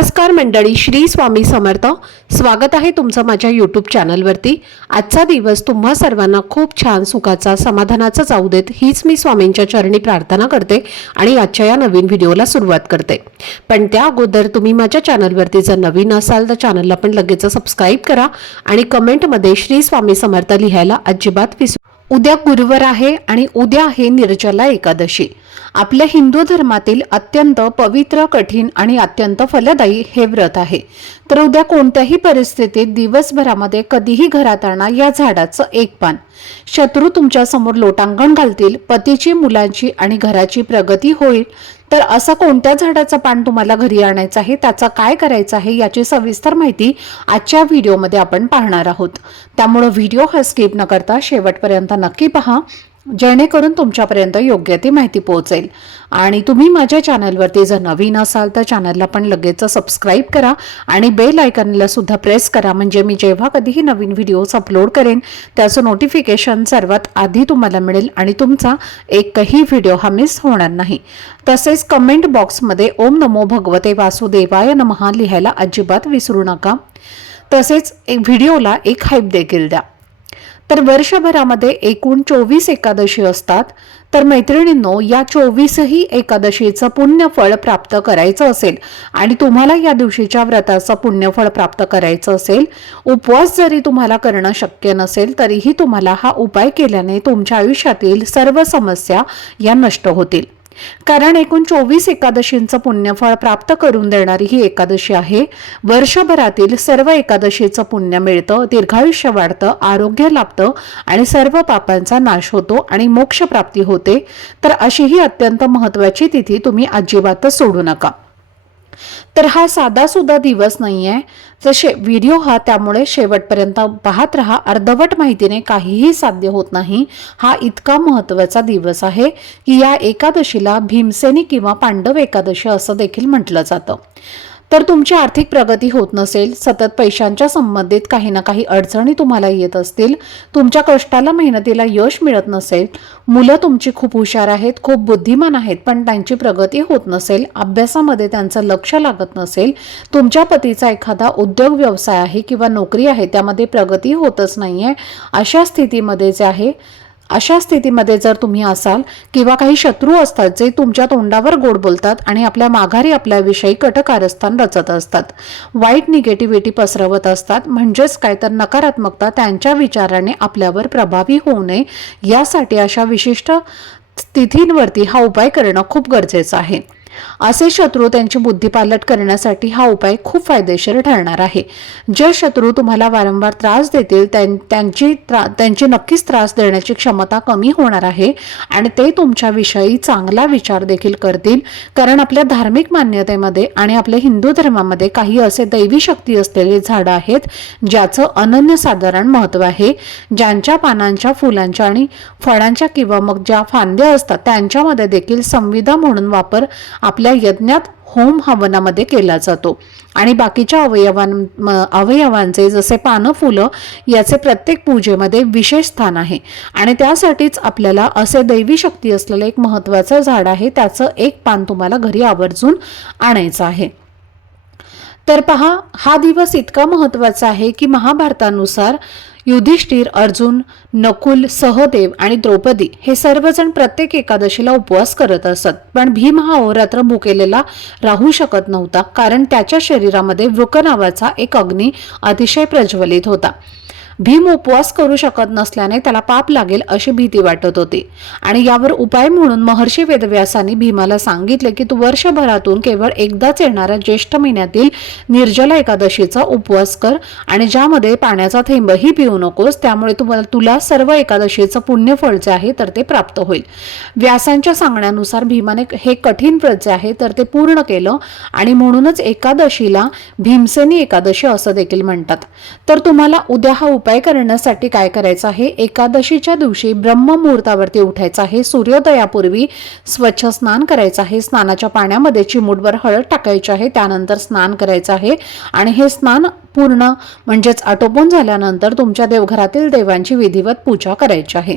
नमस्कार मंडळी, श्री स्वामी समर्थ. स्वागत आहे तुमचं माझ्या यूट्यूब चॅनलवरती. आजचा दिवस तुम्हा सर्वांना खूप छान सुखाचा समाधानाचा जाऊ देत हीच मी स्वामींच्या चरणी प्रार्थना करते आणि आजच्या या नवीन व्हिडिओला सुरुवात करते. पण त्या अगोदर तुम्ही माझ्या चॅनलवरती जर नवीन असाल तर चॅनलला पण लगेच सबस्क्राईब करा आणि कमेंटमध्ये श्री स्वामी समर्थ लिहायला अजिबात विसरू. उद्या गुरुवार आहे आणि उद्या आहे निर्जला एकादशी. आपल्या हिंदू धर्मातील अत्यंत पवित्र, कठीण आणि अत्यंत फलदायी हे व्रत आहे. तर उद्या कोणत्याही परिस्थितीत दिवसभरामध्ये कधीही घरात आणा या झाडाचं एक पान. शत्रू तुमच्या समोर लोटांगण घालतील, पतीची, मुलांची आणि घराची प्रगती होईल. तर असं कोणत्या झाडाचं पान तुम्हाला घरी आणायचं आहे, त्याचा काय करायचं आहे याची सविस्तर माहिती आजच्या व्हिडिओमध्ये आपण पाहणार आहोत. त्यामुळे व्हिडिओ हा स्किप न करता शेवटपर्यंत नक्की पहा, जेणेकरून तुमच्यापर्यंत योग्य ती माहिती पोहोचेल. आणि तुम्ही माझ्या चॅनलवरती जर नवीन असाल तर चॅनलला पण लगेच सबस्क्राईब करा आणि बेल आयकॉनला सुद्धा प्रेस करा, म्हणजे मी जेव्हा कधीही नवीन व्हिडिओज अपलोड करेन त्याचं नोटिफिकेशन सर्वात आधी तुम्हाला मिळेल आणि तुमचा एकही व्हिडिओ हा मिस होणार नाही. तसेच कमेंट बॉक्समध्ये ओम नमो भगवते वासुदेवाय नमः लिहायला अजिबात विसरू नका. तसेच व्हिडिओला एक हाईप देखील द्या. तर वर्षभरामध्ये एकूण 24 एकादशी असतात. तर मैत्रिणींनो, या 24ही एकादशीचं पुण्यफळ प्राप्त करायचं असेल आणि तुम्हाला या दिवशीच्या व्रताचं पुण्यफळ प्राप्त करायचं असेल, उपवास जरी तुम्हाला करणं शक्य नसेल तरीही तुम्हाला हा उपाय केल्याने तुमच्या आयुष्यातील सर्व समस्या या नष्ट होतील. कारण एकूण 24 एकादशींचं पुण्यफळ प्राप्त करून देणारी ही एकादशी आहे. वर्षभरातील सर्व एकादशीचं पुण्य मिळतं, दीर्घायुष्य वाढतं, आरोग्य लाभतं आणि सर्व पापांचा नाश होतो आणि मोक्ष प्राप्ती होते. तर अशी ही अत्यंत महत्त्वाची तिथी तुम्ही अजिबातच सोडू नका. तर हा साधा सुद्धा दिवस नाहीये. जसे व्हिडिओ हा त्यामुळे शेवटपर्यंत पाहत रहा. अर्धवट माहितीने काहीही साध्य होत नाही. हा इतका महत्त्वाचा दिवस आहे की या एकादशीला भीमसेनी किंवा पांडव एकादशी असं देखील म्हटलं जातं. तर तुमची आर्थिक प्रगती होत नसेल, सतत पैशांच्या संबंधित काही ना काही अडचणी तुम्हाला येत असतील, तुमच्या कष्टाला मेहनतीला यश मिळत नसेल, मुलं तुमची खूप हुशार आहेत, खूप बुद्धिमान आहेत पण त्यांची प्रगती होत नसेल, अभ्यासामध्ये त्यांचं लक्ष लागत नसेल, तुमच्या पतीचा एखादा उद्योग व्यवसाय आहे किंवा नोकरी आहे त्यामध्ये प्रगती होतच नाहीये, अशा स्थितीमध्ये जर तुम्ही असाल किंवा काही शत्रू असतात जे तुमच्या तोंडावर गोड बोलतात आणि आपल्या माघारी आपल्याविषयी कटकारस्थान रचत असतात, वाईट निगेटिव्हिटी पसरवत असतात, म्हणजेच काय तर नकारात्मकता त्यांच्या विचाराने आपल्यावर प्रभावी होऊ नये यासाठी अशा विशिष्ट स्थितींवरती हा उपाय करणं खूप गरजेचं आहे. असे शत्रू त्यांची बुद्धी पालट करण्यासाठी हा उपाय खूप फायदेशीर ठरणार आहे. जे शत्रू तुम्हाला वारंवार त्रास देतील त्यांची नक्कीच त्रास देण्याची क्षमता कमी होणार आहे आणि ते तुमच्याविषयी चांगला विचार देखील करतील. कारण आपल्या धार्मिक मान्यतेमध्ये आणि आपल्या हिंदू धर्मामध्ये काही असे दैवी शक्ती असलेले झाडं आहेत ज्याचं अनन्यसाधारण महत्त्व आहे. ज्यांच्या पानांच्या, फुलांच्या आणि फळांच्या किंवा मग ज्या फांद्या असतात त्यांच्यामध्ये देखील संविधा म्हणून वापर आपल्या यज्ञात, होम हवनामध्ये केला जातो आणि बाकीच्या अवयवांचे जसे पानं, फुलं याचे प्रत्येक पूजेमध्ये विशेष स्थान आहे. आणि त्यासाठीच आपल्याला असे दैवी शक्ती असलेलं एक महत्त्वाचं झाड आहे, त्याचं एक पान तुम्हाला घरी आवर्जून आणायचं आहे. तर पहा, हा दिवस इतका महत्त्वाचा आहे की महाभारतानुसार युधिष्ठिर, अर्जुन, नकुल, सहदेव आणि द्रौपदी हे सर्वजण प्रत्येक एकादशीला उपवास करत असत. पण भीम हा अहोरात्र भुकेलेला राहू शकत नव्हता, कारण त्याच्या शरीरामध्ये वृक नावाचा एक अग्नी अतिशय प्रज्वलित होता. भीम उपवास करू शकत नसल्याने त्याला पाप लागेल अशी भीती वाटत होती आणि यावर उपाय म्हणून महर्षी वेदव्यासांनी भीमाला सांगितले की तू वर्षभरातून केवळ एकदाच येणाऱ्या ज्येष्ठ महिन्यातील निर्जला एकादशीचा उपवास कर आणि ज्यामध्ये पाण्याचा थेंबही पिऊ नकोस, त्यामुळे तुला सर्व एकादशीचं पुण्यफळ जे आहे तर ते प्राप्त होईल. व्यासांच्या सांगण्यानुसार भीमाने हे कठीण व्रत जे आहे तर ते पूर्ण केलं आणि म्हणूनच एकादशीला भीमसेनी एकादशी असं देखील म्हणतात. तर तुम्हाला उद्या हा उपाय करण्यासाठी काय करायचं आहे, एकादशीच्या दिवशी ब्रह्ममुहूर्तावरती उठायचं आहे. सूर्योदयापूर्वी स्वच्छ स्नान करायचं आहे. स्नानाच्या पाण्यामध्ये चिमूटभर हळद टाकायची आहे. त्यानंतर स्नान करायचं आहे आणि हे स्नान पूर्ण म्हणजेच आटोपून झाल्यानंतर तुमच्या देवघरातील देवांची विधिवत पूजा करायची आहे.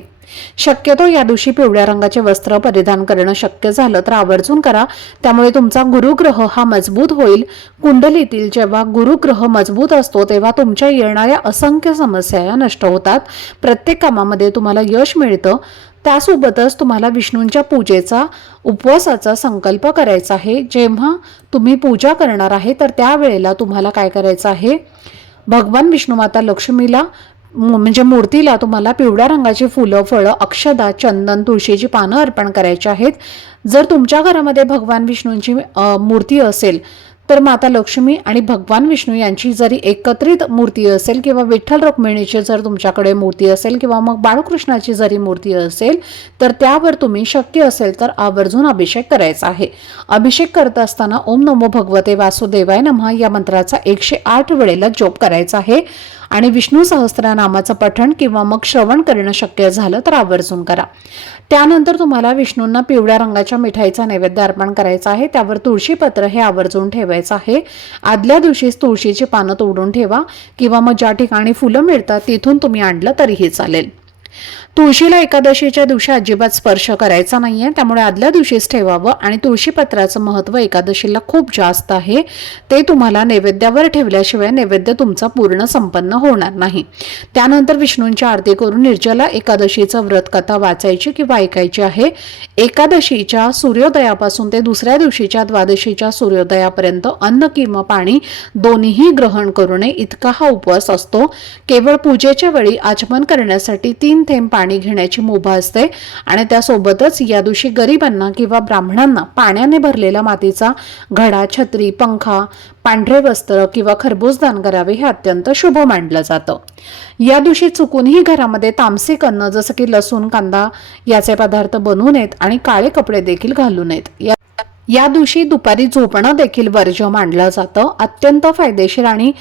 शक्यतो या दिवशी पिवळ्या रंगाचे वस्त्र परिधान करणं शक्य झालं तर आवर्जून करा. त्यामुळे तुमचा गुरुग्रह हा मजबूत होईल. कुंडलीतील जेव्हा गुरुग्रह मजबूत असतो तेव्हा तुमच्या येणाऱ्या असंख्य समस्या या नष्ट होतात. प्रत्येक कामामध्ये तुम्हाला यश मिळतं. त्यासोबतच तुम्हाला विष्णूंच्या पूजेचा उपवासाचा संकल्प करायचा आहे. जेव्हा तुम्ही पूजा करणार आहे तर त्यावेळेला तुम्हाला काय करायचं आहे, भगवान विष्णू माता लक्ष्मीला म्हणजे मूर्तीला तुम्हाला पिवळ्या रंगाची फुलं, फळं, अक्षदा, चंदन, तुळशीची पानं अर्पण करायची आहेत. जर तुमच्या घरामध्ये भगवान विष्णूंची मूर्ती असेल तर माता लक्ष्मी आणि भगवान विष्णू यांची जरी एकत्रित मूर्ती असेल किंवा विठ्ठल रुक्मिणीची जर तुमच्याकडे मूर्ती असेल किंवा मग बाळकृष्णाची जरी मूर्ती असेल तर त्यावर तुम्ही शक्य असेल तर आवर्जून अभिषेक करायचा आहे. अभिषेक करत असताना ओम नमो भगवते वासुदेवाय नमः या मंत्राचा 108 वेळेला जप करायचा आहे आणि विष्णू सहस्त्रनामाचं पठण किंवा मग श्रवण करणं शक्य झालं तर आवर्जून करा. त्यानंतर तुम्हाला विष्णूंना पिवळ्या रंगाच्या मिठाईचा नैवेद्य अर्पण करायचा आहे. त्यावर तुळशीपत्र हे आवर्जून ठेवायचं आहे. आदल्या दिवशीच तुळशीची पानं तोडून ठेवा किंवा मग ज्या ठिकाणी फुलं मिळतात तिथून तुम्ही आणलं तरीही चालेल. तुळशीला एकादशीच्या दिवशी अजिबात स्पर्श करायचा नाहीये, त्यामुळे आदल्या दिवशीच ठेवावं. आणि तुळशीपत्राचं महत्त्व एकादशीला खूप जास्त आहे. ते तुम्हाला नैवेद्यावर ठेवल्याशिवाय नैवेद्य तुमचा पूर्ण संपन्न होणार नाही. त्यानंतर विष्णूंची आरती करून निर्जला एकादशीचं व्रत कथा वाचायची किंवा ऐकायची आहे. एकादशीच्या सूर्योदयापासून ते दुसऱ्या दिवशीच्या द्वादशीच्या सूर्योदयापर्यंत अन्न किंवा पाणी दोन्हीही ग्रहण करू नये इतका हा उपवास असतो. केवळ पूजेच्या वेळी आचमन करण्यासाठी 3 थेंब पाणी घेण्याची मुभा असते आणि त्यासोबतच या दिवशी गरिबांना किंवा ब्राह्मणांना पाण्याने भरलेला मातीचा घडा, छत्री, पंखा, पांढरे वस्त्र किंवा खरबूज दान करावे हे अत्यंत शुभ मानलं जातं. या दिवशी चुकूनही घरामध्ये तामसिक अन्न जसं की लसूण, कांदा याचे पदार्थ बनवू नयेत आणि काळे कपडे देखील घालू नयेत. या दिवशी दुपारी झोपणं देखील वर्ज्य मानलं जातं. अत्यंत फायदेशीर आणि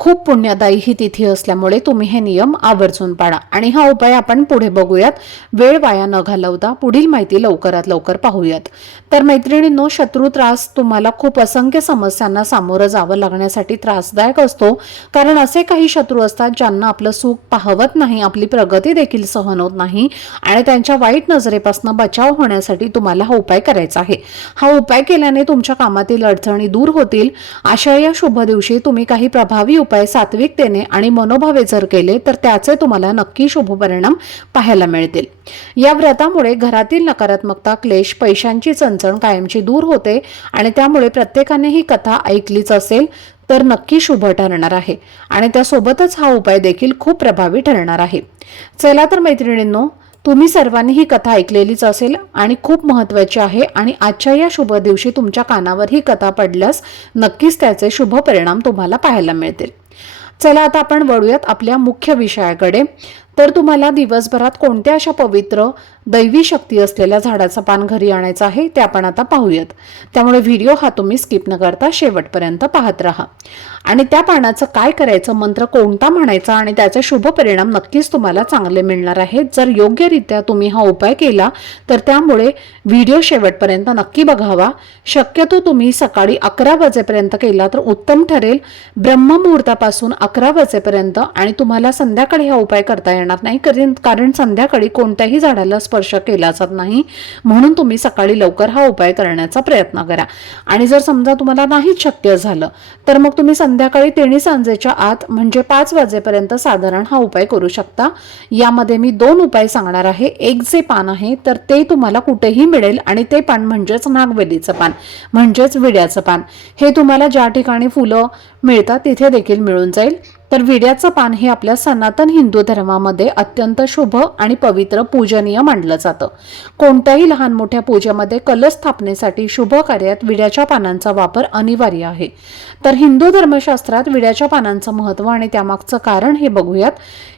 खूप पुण्यदायी ही तिथी असल्यामुळे तुम्ही हे नियम आवर्जून पाळा. आणि हा उपाय आपण पुढे बघूयात. वेळ वाया न घालवता पुढील माहिती लवकरात लवकर पाहूयात. तर मैत्रिणींनो, शत्रू त्रास तुम्हाला खूप असंख्य समस्यांना सामोरं जावं लागण्यासाठी त्रासदायक असतो. कारण असे काही शत्रू असतात ज्यांना आपलं सुख पाहवत नाही, आपली प्रगती देखील सहन होत नाही आणि त्यांच्या वाईट नजरेपासून बचाव होण्यासाठी तुम्हाला हा उपाय करायचा आहे. हा उपाय केल्याने तुमच्या कामातील अडचणी दूर होतील. अशा या शुभ दिवशी तुम्ही काही प्रभावी उपाय सात्विकतेने आणि मनोभावे जर केले तर त्याचे तुम्हाला नक्की शुभ परिणाम पाहायला मिळतील. या व्रतामुळे घरातील नकारात्मकता, क्लेश, पैशांची चणचण कायमची दूर होते आणि त्यामुळे प्रत्येकाने ही कथा ऐकलीच असेल तर नक्की शुभ ठरणार आहे आणि त्यासोबतच हा उपाय देखील खूप प्रभावी ठरणार आहे. चला तर मैत्रिणींनो, तुम्ही सर्वांनी ही कथा ऐकलेलीच असेल आणि खूप महत्त्वाची आहे आणि आजच्या या शुभ दिवशी तुमच्या कानावर ही कथा पडल्यास नक्कीच त्याचे शुभ परिणाम तुम्हाला पाहायला मिळतील. चला आता आपण वळूयात आपल्या मुख्य विषयाकडे. तर तुम्हाला दिवसभरात कोणत्या अशा पवित्र दैवी शक्ती असलेल्या झाडाचं पान घरी आणायचं आहे ते आपण आता पाहूयात. त्यामुळे व्हिडिओ हा तुम्ही स्किप न करता शेवटपर्यंत पाहत राहा. आणि त्या पानाचं काय करायचं, मंत्र कोणता म्हणायचा आणि त्याचे शुभ परिणाम नक्कीच तुम्हाला चांगले मिळणार आहेत. जर योग्यरित्या तुम्ही हा उपाय केला तर त्यामुळे व्हिडिओ शेवटपर्यंत नक्की बघावा. शक्यतो तुम्ही सकाळी 11 वाजेपर्यंत केला तर उत्तम ठरेल. ब्रह्ममुहूर्तापासून 11 वाजेपर्यंत. आणि तुम्हाला संध्याकाळी हा उपाय करता येणार नाही कारण संध्याकाळी कोणत्याही झाडाला स्पर्श केला जात नाही. म्हणून तुम्ही सकाळी लवकर हा उपाय करण्याचा प्रयत्न करा. आणि जर समजा तुम्हाला नाही शक्य झालं तर मग तुम्ही संध्याकाळी तेणी सांजेच्या आत म्हणजे 5 वाजेपर्यंत साधारण हा उपाय करू शकता. यामध्ये मी 2 उपाय सांगणार आहे. एक जे पान आहे तर ते तुम्हाला कुठेही मिळेल आणि ते पान म्हणजेच नागवेलीचं पान म्हणजेच विड्याचं पान. हे तुम्हाला ज्या ठिकाणी फुलं मिळतात तिथे देखील मिळून जाईल. तर विड्याचं पान हे आपल्या सनातन हिंदू धर्मामध्ये अत्यंत शुभ आणि पवित्र पूजनीय मानलं जातं. कोणत्याही लहान मोठ्या पूजेमध्ये कलश स्थापनेसाठी शुभ कार्यात विड्याच्या पानांचा वापर अनिवार्य आहे. तर हिंदू धर्मशास्त्रात विड्याच्या पानांचं महत्त्व आणि त्यामागचं कारण हे बघूयात.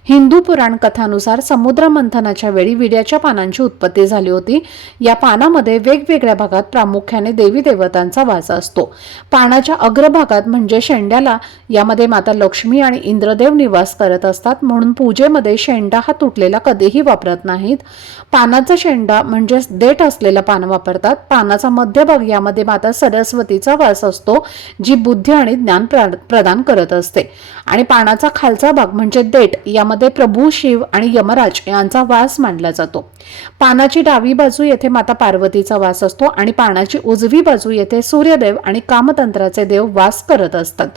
हिंदू पुराण कथानुसार समुद्र मंथनाच्या वेळी विड्याच्या पानांची उत्पत्ती झाली होती. या पानामध्ये वेगवेगळ्या भागात प्रामुख्याने देवी देवतांचा वास असतो. पानाच्या अग्रभागात म्हणजे शेंड्याला यामध्ये माता लक्ष्मी आणि इंद्रदेव निवास करत असतात, म्हणून पूजेमध्ये शेंडा हा तुटलेला कधीही वापरत नाहीत. पानाचा शेंडा म्हणजे देठ असलेला पान वापरतात. पानाचा मध्यभाग यामध्ये माता सरस्वतीचा वास असतो, जी बुद्धी आणि ज्ञान प्रदान करत असते. आणि पानाचा खालचा भाग म्हणजे देठ यामध्ये प्रभू शिव आणि यमराज यांचा वास मानला जातो. पानाची डावी बाजू येथे माता पार्वतीचा वास असतो आणि पानाची उजवी बाजू येथे सूर्यदेव आणि कामतंत्राचे देव वास करत असतात.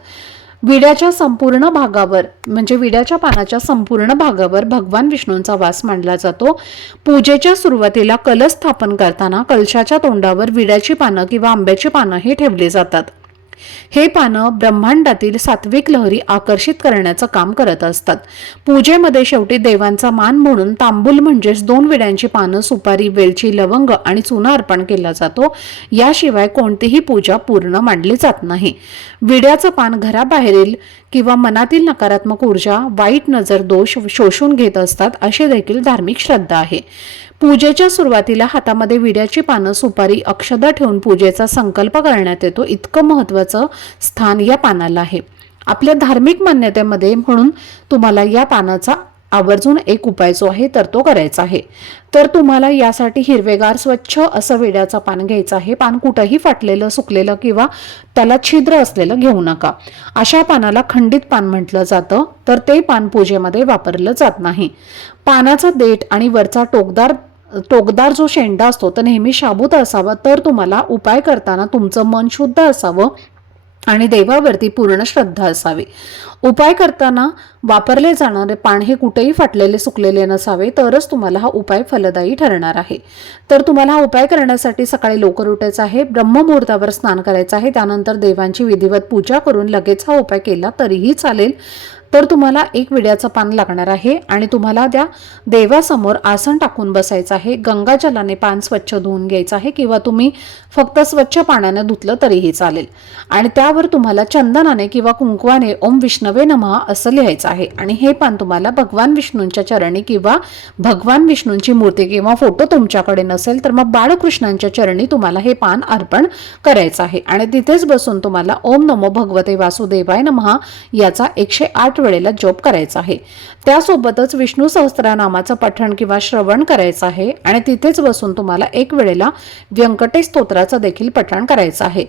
विड्याच्या संपूर्ण भागावर म्हणजे विड्याच्या पानाच्या संपूर्ण भागावर भगवान विष्णूंचा वास मानला जातो. पूजेच्या सुरुवातीला कलश स्थापन करताना कलशाच्या तोंडावर विड्याची पानं किंवा आंब्याची पानं ही ठेवली जातात. हे पानं ब्रह्मांडातील सात्विक लहरी आकर्षित करण्याचं काम करत असतात. पूजेमध्ये शेवटी देवांचा मान म्हणून तांबूल म्हणजेच 2 विड्यांची पानं, सुपारी, वेलची, लवंग आणि चुना अर्पण केला जातो. याशिवाय कोणतीही पूजा पूर्ण मानली जात नाही. विड्याचं पान घराबाहेरील किंवा मनातील नकारात्मक ऊर्जा, वाईट नजर, दोष शोषून घेत असतात, अशी देखील धार्मिक श्रद्धा आहे. पूजेच्या सुरुवातीला हातामध्ये विड्याची पानं, सुपारी, अक्षदा ठेवून पूजेचा संकल्प करण्यात येतो. इतकं महत्त्वाचं स्थान या पानाला आहे. आपल्या धार्मिक मान्यतेमध्ये म्हणून तुम्हाला या पानाचा आवर्जून एक उपाय जो आहे तर तो करायचा आहे. तर तुम्हाला यासाठी हिरवेगार स्वच्छ असं विड्याचं पान घ्यायचं आहे. पान कुठंही फाटलेलं, सुकलेलं किंवा त्याला छिद्र असलेलं घेऊ नका. अशा पानाला खंडित पान म्हटलं जातं, तर ते पान पूजेमध्ये वापरलं जात नाही. पानाचा देठ आणि वरचा टोकदार जो शेंडा असतो तो नेहमी शाबूत असावा. तर तुम्हाला उपाय करताना तुमचं मन शुद्ध असावं आणि देवावरती पूर्ण श्रद्धा असावी. उपाय करताना वापरले जाणारे पान हे कुठेही फाटलेले, सुकलेले नसावे, तरच तुम्हाला हा उपाय फलदायी ठरणार आहे. तर तुम्हाला हा उपाय करण्यासाठी सकाळी लवकर उठायचं आहे, ब्रह्ममुहूर्तावर स्नान करायचं आहे, त्यानंतर देवांची विधिवत पूजा करून लगेच हा उपाय केला तरीही चालेल. तर तुम्हाला एक विड्याचं पान लागणार आहे आणि तुम्हाला त्या देवासमोर आसन टाकून बसायचं आहे. गंगाजलाने पान स्वच्छ धुवून घ्यायचं आहे किंवा तुम्ही फक्त स्वच्छ पाण्याने धुतलं तरीही चालेल. आणि त्यावर तुम्हाला चंदनाने किंवा कुंकवाने ओम विष्णवे नमः असं लिहायचं आहे. आणि हे पान तुम्हाला भगवान विष्णूंच्या चरणी किंवा भगवान विष्णूंची मूर्ती किंवा फोटो तुमच्याकडे नसेल तर मग बाळकृष्णांच्या चरणी तुम्हाला हे पान अर्पण करायचं आहे. आणि तिथेच बसून तुम्हाला ओम नमो भगवते वासुदेवाय नमः याचा 108 वेळेला जप करायचा आहे. त्यासोबतच विष्णू सहस्त्रनामाचं पठण किंवा श्रवण करायचं आहे. आणि तिथेच बसून तुम्हाला एक वेळेला व्यंकटेश स्तोत्राचं देखील पठण करायचं आहे.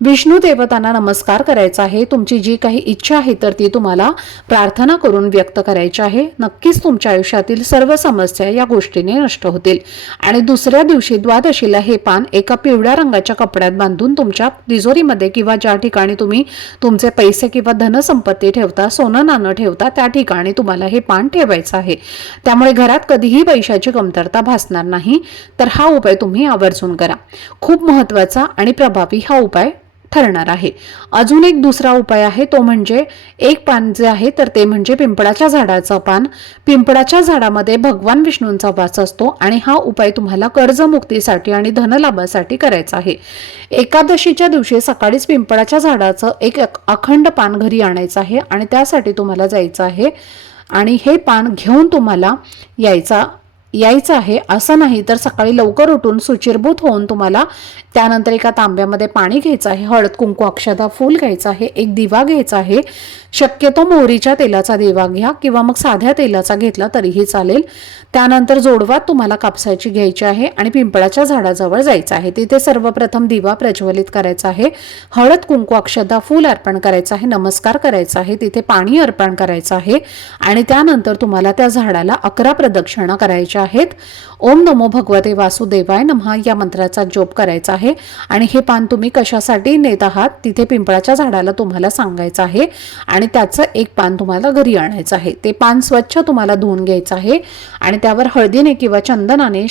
विष्णू देवतांना नमस्कार करायचा आहे. तुमची जी काही इच्छा आहे तर ती तुम्हाला प्रार्थना करून व्यक्त करायची आहे. नक्कीच तुमच्या आयुष्यातील सर्व समस्या या गोष्टीने नष्ट होतील. आणि दुसऱ्या दिवशी द्वादशीला हे पान एका पिवळ्या रंगाच्या कपड्यात बांधून तुमच्या तिजोरीमध्ये किंवा ज्या ठिकाणी तुम्ही तुमचे पैसे किंवा धनसंपत्ती ठेवता, सोनं नाणं ठेवता, त्या ठिकाणी तुम्हाला हे पान ठेवायचं आहे. त्यामुळे घरात कधीही पैशाची कमतरता भासणार नाही. तर हा उपाय तुम्ही आवर्जून करा. खूप महत्त्वाचा आणि प्रभावी हा उपाय ठरणार आहे. अजून एक दुसरा उपाय आहे, तो म्हणजे एक पान जे आहे तर ते म्हणजे पिंपळाच्या झाडाचं पान. पिंपळाच्या झाडामध्ये भगवान विष्णूंचा वास असतो आणि हा उपाय तुम्हाला कर्जमुक्तीसाठी आणि धनलाभासाठी करायचा आहे. एकादशीच्या दिवशी सकाळीच पिंपळाच्या झाडाचं एक अखंड पान घरी आणायचं आहे आणि त्यासाठी तुम्हाला जायचं आहे आणि हे पान घेऊन तुम्हाला यायचं आहे. असं नाही तर सकाळी लवकर उठून सुचिरभूत होऊन तुम्हाला त्यानंतर एका तांब्यामध्ये पाणी घ्यायचं आहे, हळद, कुंकू, अक्षता, फूल घ्यायचं आहे, एक दिवा घ्यायचा आहे. शक्यतो मोहरीच्या तेलाचा दिवा घ्या किंवा मग साध्या तेलाचा घेतला तरीही चालेल. त्यानंतर जोडवात तुम्हाला कापसाची घ्यायची आहे आणि पिंपळाच्या झाडाजवळ जायचं आहे. तिथे सर्वप्रथम दिवा प्रज्वलित करायचा आहे, हळद, कुंकू, अक्षता, फूल अर्पण करायचं आहे, नमस्कार करायचा आहे, तिथे पाणी अर्पण करायचं आहे आणि त्यानंतर तुम्हाला त्या झाडाला 11 प्रदक्षिणा करायच्या आहेत. ओम नमो भगवते वासुदेवाय नमः या मंत्राचा जप करायचा आहे. आणि हे पान तुम्ही कशासाठी नेत आहात तिथे पिंपळाच्या झाडाला तुम्हाला सांगायचं आहे आणि त्याचं एक पान तुम्हाला घरी आणायचं आहे. ते पान स्वच्छ तुम्हाला धुवून घ्यायचं आहे आणि त्यावर हळदीने किंवा चंदनाने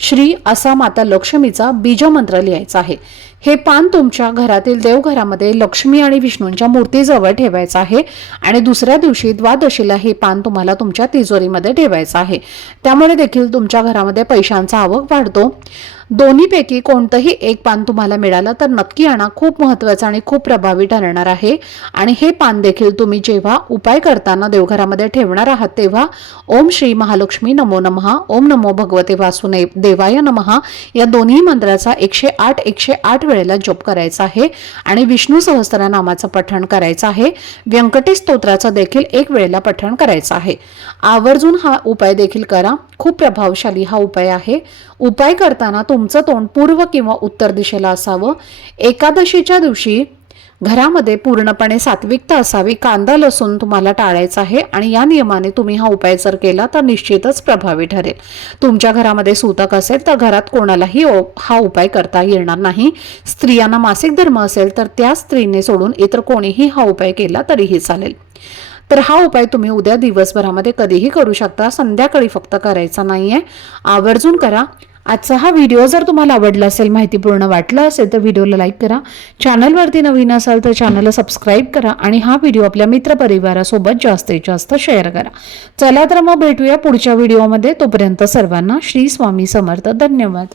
श्री असा माता लक्ष्मीचा बीजमंत्र लिहायचा आहे. हे पान तुमच्या घरातील देवघरामध्ये लक्ष्मी आणि विष्णूंच्या मूर्तीजवळ ठेवायचं आहे आणि दुसऱ्या दिवशी द्वादशीला हे पान तुम्हाला तुमच्या तिजोरीमध्ये ठेवायचं आहे. त्यामुळे देखील तुमच्या घरामध्ये पैशांचा आवक वाढतो. दोन्हीपैकी कोणतंही एक पान तुम्हाला मिळालं तर नक्की आणा. खूप महत्त्वाचं आणि खूप प्रभावी ठरणार आहे. आणि हे पान देखील तुम्ही जेव्हा उपाय करताना देवघरामध्ये ठेवणार आहात तेव्हा ओम श्री महालक्ष्मी नमो नमः, ओम नमो भगवते वासुदेवाय नमः या दोन्ही मंत्राचा 108 वेळेला जप करायचा आहे. आणि विष्णू सहस्त्रनामाचं पठण करायचं आहे. व्यंकटेश स्तोत्राचं देखील 1 वेळेला पठण करायचं आहे. आवर्जून हा उपाय देखील करा. खूप प्रभावशाली हा उपाय आहे. उपाय करताना तुमचं तोंड पूर्व किंवा उत्तर दिशेला असावं. एकादशीच्या दिवशी घरामध्ये पूर्णपणे सात्विकता असावी. कांदा लसूण तुम्हाला टाळायचा आहे. आणि या नियमाने तुम्ही हा उपाय जर केला तर निश्चितच प्रभावी ठरेल. तुमच्या घरामध्ये सूतक असेल तर घरात कोणालाही हा उपाय करता येणार नाही. स्त्रियांना मासिक धर्म असेल तर त्या स्त्रीने सोडून इतर कोणीही हा उपाय केला तरीही चालेल. तर हा उपाय तुम्ही उद्या दिवसभरामध्ये कधीही करू शकता. संध्याकाळी फक्त करायचा नाहीये. आवर्जून करा. आजचा हा व्हिडिओ जर तुम्हाला आवडला असेल, माहितीपूर्ण वाटलं असेल तर व्हिडिओला लाईक करा. चॅनलवरती नवीन असाल तर चॅनलला सबस्क्राईब करा. आणि हा व्हिडिओ आपल्या मित्रपरिवारासोबत जास्तीत जास्त शेअर करा. चला तर मग भेटूया पुढच्या व्हिडिओमध्ये. तोपर्यंत सर्वांना श्री स्वामी समर्थ. धन्यवाद.